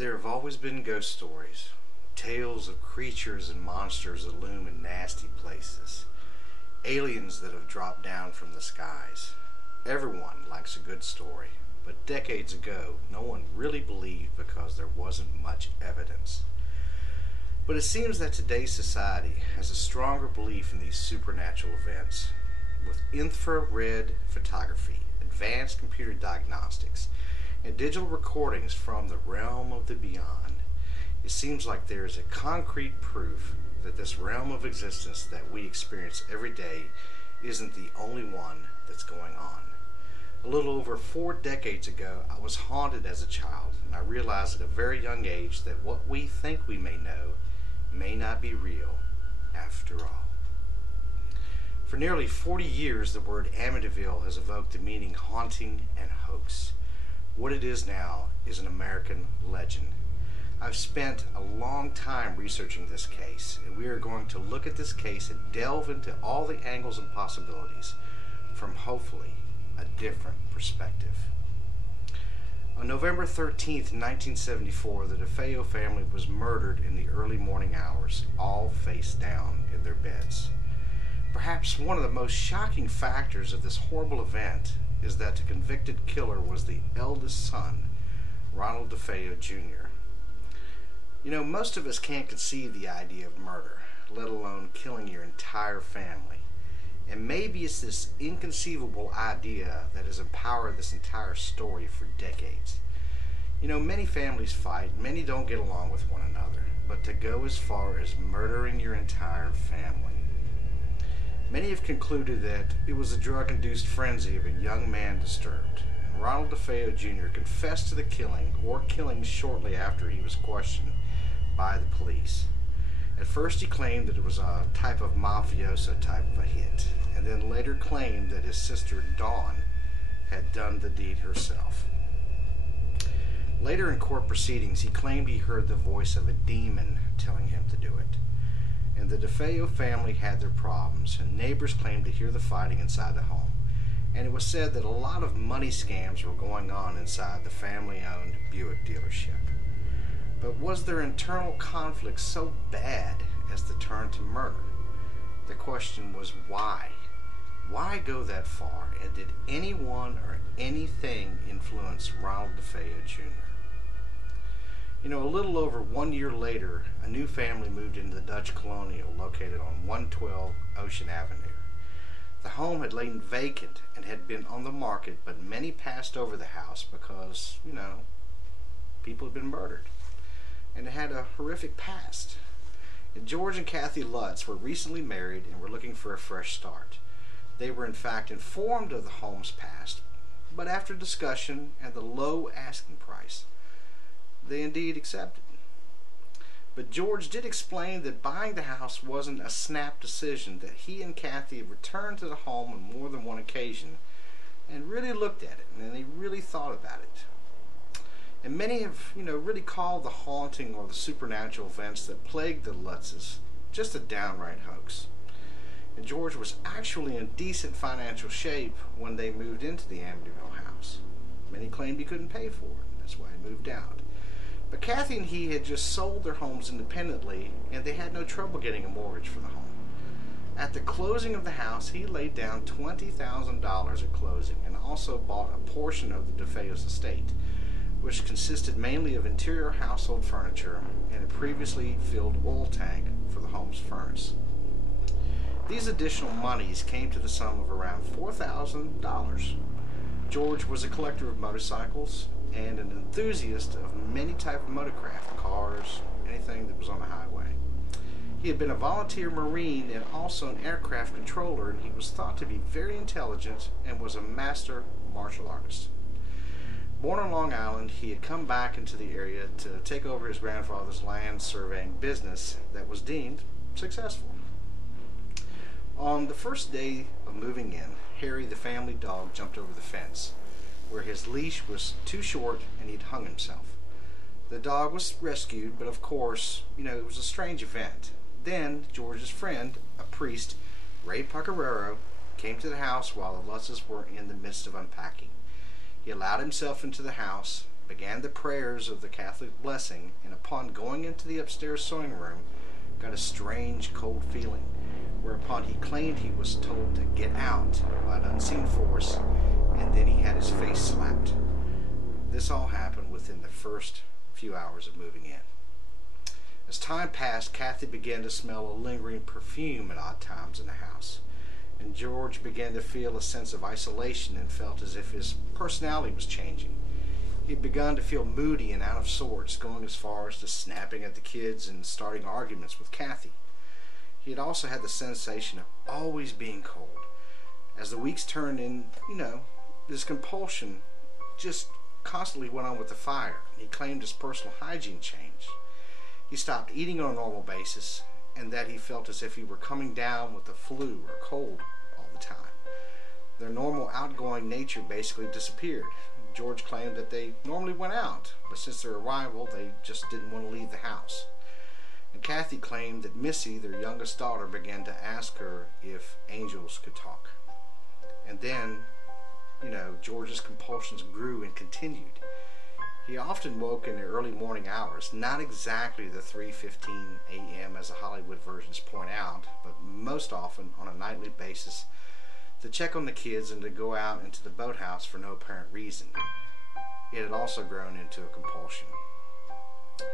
There have always been ghost stories, tales of creatures and monsters that loom in nasty places, aliens that have dropped down from the skies. Everyone likes a good story, but decades ago, no one really believed because there wasn't much evidence. But it seems that today's society has a stronger belief in these supernatural events. With infrared photography, advanced computer diagnostics, and digital recordings from the realm of the beyond, it seems like there is a concrete proof that this realm of existence that we experience every day isn't the only one that's going on. A little over 4 decades ago, I was haunted as a child, and I realized at a very young age that what we think we may know may not be real after all. For nearly 40 years, the word Amityville has evoked the meaning haunting and hoax. What it is now is an American legend. I've spent a long time researching this case, and we are going to look at this case and delve into all the angles and possibilities from hopefully a different perspective. On November 13th, 1974, the DeFeo family was murdered in the early morning hours, all face down in their beds. Perhaps one of the most shocking factors of this horrible event is that the convicted killer was the eldest son, Ronald DeFeo Jr. You know, most of us can't conceive the idea of murder, let alone killing your entire family. And maybe it's this inconceivable idea that has empowered this entire story for decades. You know, many families fight, many don't get along with one another, but to go as far as murdering your entire family. Many have concluded that it was a drug-induced frenzy of a young man disturbed, and Ronald DeFeo Jr. confessed to the killing or killings shortly after he was questioned by the police. At first he claimed that it was a type of mafioso type of a hit, and then later claimed that his sister Dawn had done the deed herself. Later in court proceedings, he claimed he heard the voice of a demon telling him to do it. And the DeFeo family had their problems, and neighbors claimed to hear the fighting inside the home. And it was said that a lot of money scams were going on inside the family-owned Buick dealership. But was their internal conflict so bad as to turn to murder? The question was why? Why go that far? And did anyone or anything influence Ronald DeFeo Jr.? You know, a little over 1 year later, a new family moved into the Dutch Colonial located on 112 Ocean Avenue. The home had lain vacant and had been on the market, but many passed over the house because, you know, people had been murdered. And it had a horrific past. And George and Kathy Lutz were recently married and were looking for a fresh start. They were in fact informed of the home's past, but after discussion and the low asking price, they indeed accepted. But George did explain that buying the house wasn't a snap decision, that he and Kathy had returned to the home on more than one occasion and really looked at it, and they really thought about it. And many have, really called the haunting or the supernatural events that plagued the Lutzes just a downright hoax. And George was actually in decent financial shape when they moved into the Amityville house. Many claimed he couldn't pay for it, and that's why he moved out. But Kathy and he had just sold their homes independently, and they had no trouble getting a mortgage for the home. At the closing of the house, he laid down $20,000 at closing and also bought a portion of the DeFeo's estate, which consisted mainly of interior household furniture and a previously filled oil tank for the home's furnace. These additional monies came to the sum of around $4,000. George was a collector of motorcycles and an enthusiast of many types of motorcraft, cars, anything that was on the highway. He had been a volunteer Marine and also an aircraft controller, and he was thought to be very intelligent and was a master martial artist. Born on Long Island, he had come back into the area to take over his grandfather's land surveying business that was deemed successful. On the first day of moving in, Harry, the family dog, jumped over the fence, where his leash was too short and he'd hung himself. The dog was rescued, but of course, it was a strange event. Then George's friend, a priest, Ray Puccarero, came to the house while the Lutzes were in the midst of unpacking. He allowed himself into the house, began the prayers of the Catholic blessing, and upon going into the upstairs sewing room, got a strange cold feeling, whereupon he claimed he was told to get out by an unseen force, and then he had his face slapped. This all happened within the first few hours of moving in. As time passed, Kathy began to smell a lingering perfume at odd times in the house, and George began to feel a sense of isolation and felt as if his personality was changing. He had begun to feel moody and out of sorts, going as far as to snapping at the kids and starting arguments with Kathy. He had also had the sensation of always being cold. As the weeks turned in, this compulsion just constantly went on with the fire. He claimed his personal hygiene changed. He stopped eating on a normal basis, and that he felt as if he were coming down with the flu or cold all the time. Their normal outgoing nature basically disappeared. George claimed that they normally went out, but since their arrival, they just didn't want to leave the house. And Kathy claimed that Missy, their youngest daughter, began to ask her if angels could talk. And then, George's compulsions grew and continued. He often woke in the early morning hours, not exactly the 3:15 a.m. as the Hollywood versions point out, but most often on a nightly basis, to check on the kids and to go out into the boathouse for no apparent reason. It had also grown into a compulsion.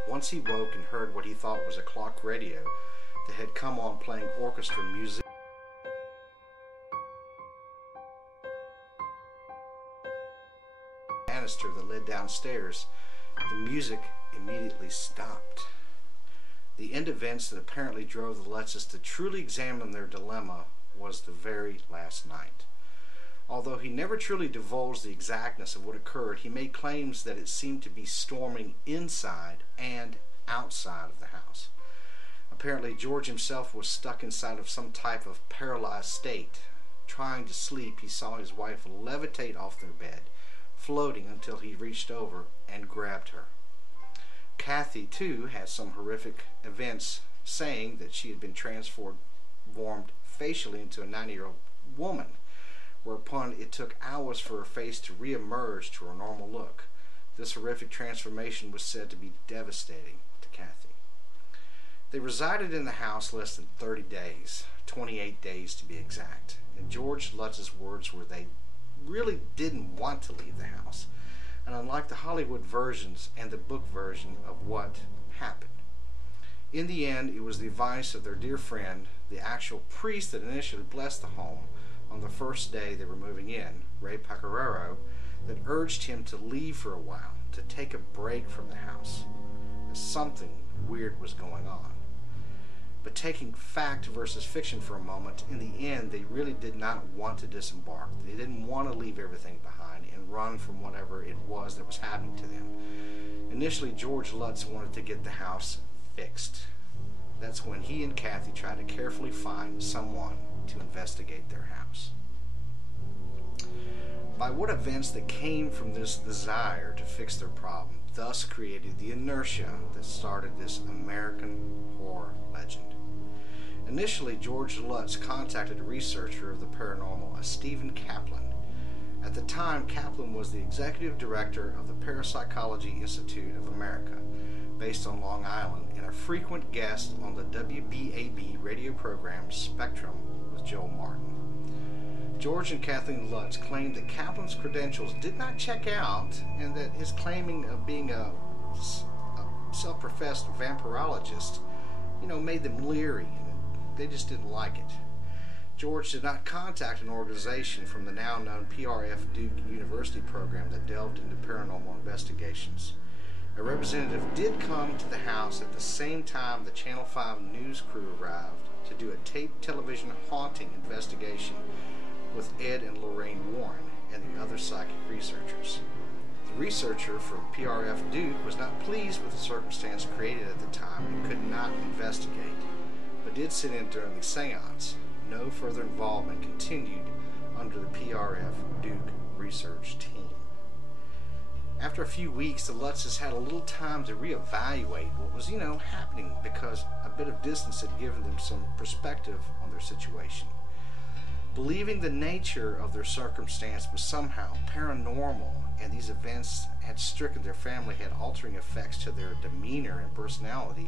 Once he woke and heard what he thought was a clock radio that had come on playing orchestra music. Banister that led downstairs, the music immediately stopped. The end events that apparently drove the Lutzes to truly examine their dilemma was the very last night. Although he never truly divulged the exactness of what occurred, he made claims that it seemed to be storming inside and outside of the house. Apparently, George himself was stuck inside of some type of paralyzed state. Trying to sleep, he saw his wife levitate off their bed, floating until he reached over and grabbed her. Kathy, too, had some horrific events, saying that she had been transformed facially into a 90-year-old woman, whereupon it took hours for her face to re-emerge to her normal look. This horrific transformation was said to be devastating to Kathy. They resided in the house less than 30 days, 28 days to be exact, and George Lutz's words were they really didn't want to leave the house, and unlike the Hollywood versions and the book version of what happened. In the end, it was the advice of their dear friend, the actual priest that initially blessed the home on the first day they were moving in, Ray Pecoraro, that urged him to leave for a while, to take a break from the house, as something weird was going on. But taking fact versus fiction for a moment, in the end, they really did not want to disembark. They didn't want to leave everything behind and run from whatever it was that was happening to them. Initially, George Lutz wanted to get the house fixed. That's when he and Kathy tried to carefully find someone to investigate their house. By what events that came from this desire to fix their problem thus created the inertia that started this American horror legend. Initially, George Lutz contacted a researcher of the paranormal, a Stephen Kaplan. At the time, Kaplan was the executive director of the Parapsychology Institute of America, based on Long Island, and a frequent guest on the WBAB radio program Spectrum with Joel Martin. George and Kathleen Lutz claimed that Kaplan's credentials did not check out, and that his claiming of being a self-professed vampirologist, made them leery, and they just didn't like it. George did not contact an organization from the now-known PRF Duke University program that delved into paranormal investigations. A representative did come to the house at the same time the Channel 5 news crew arrived to do a taped television haunting investigation with Ed and Lorraine Warren and the other psychic researchers. The researcher from PRF Duke was not pleased with the circumstance created at the time and could not investigate, but did sit in during the seance. No further involvement continued under the PRF Duke research team. After a few weeks, the Lutzes had a little time to reevaluate what was, happening, because a bit of distance had given them some perspective on their situation. Believing the nature of their circumstance was somehow paranormal and these events had stricken their family, had altering effects to their demeanor and personality,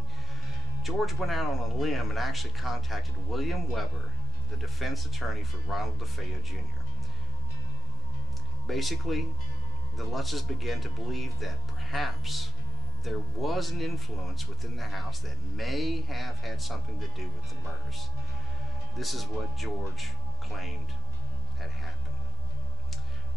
George went out on a limb and actually contacted William Weber, the defense attorney for Ronald DeFeo Jr. Basically, the Lutzes began to believe that perhaps there was an influence within the house that may have had something to do with the murders. This is what George claimed had happened.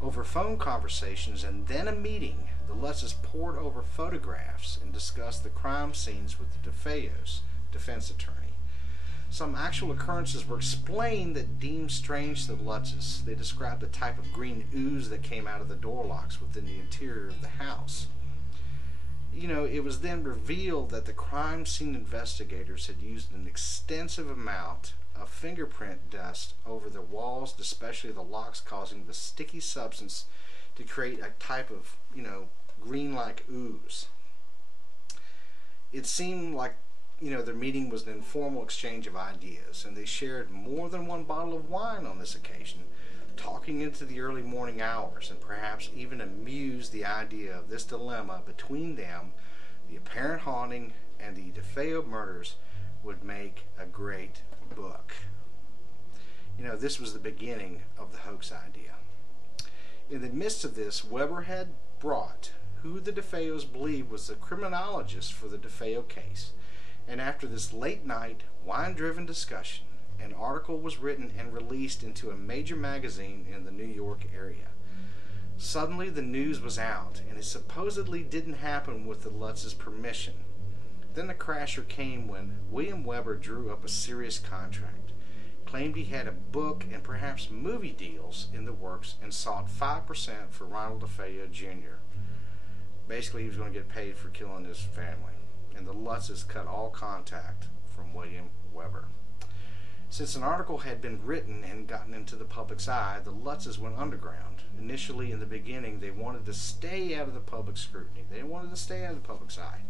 Over phone conversations and then a meeting, the Lutzes pored over photographs and discussed the crime scenes with the DeFeos, defense attorney. Some actual occurrences were explained that deemed strange to the Lutzes. They described the type of green ooze that came out of the door locks within the interior of the house. It was then revealed that the crime scene investigators had used an extensive amount of fingerprint dust over the walls, especially the locks, causing the sticky substance to create a type of, green-like ooze. It seemed like, their meeting was an informal exchange of ideas, and they shared more than one bottle of wine on this occasion, talking into the early morning hours, and perhaps even amused the idea of this dilemma between them, the apparent haunting and the DeFeo murders, would make a great book. This was the beginning of the hoax idea. In the midst of this, Weber had brought who the DeFeos believed was the criminologist for the DeFeo case, and after this late-night, wine-driven discussion, an article was written and released into a major magazine in the New York area. Suddenly the news was out, and it supposedly didn't happen with the Lutzes' permission. Then the crasher came when William Weber drew up a serious contract, claimed he had a book and perhaps movie deals in the works, and sought 5% for Ronald DeFeo Jr. Basically, he was going to get paid for killing his family, and the Lutzes cut all contact from William Weber. Since an article had been written and gotten into the public's eye, the Lutzes went underground. Initially, in the beginning, they wanted to stay out of the public scrutiny. They wanted to stay out of the public's eye.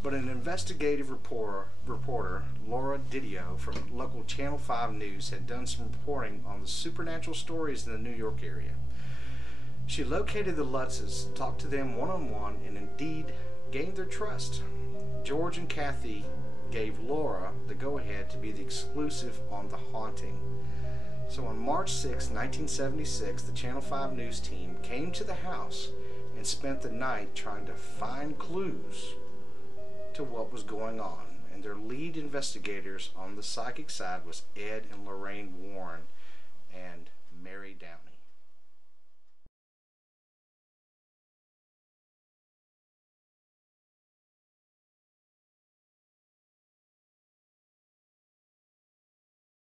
But an investigative reporter, Laura Didio from local Channel 5 News, had done some reporting on the supernatural stories in the New York area. She located the Lutzes, talked to them one-on-one, and indeed gained their trust. George and Kathy gave Laura the go-ahead to be the exclusive on The Haunting. So on March 6, 1976, the Channel 5 News team came to the house and spent the night trying to find clues to what was going on. And their lead investigators on the psychic side was Ed and Lorraine Warren,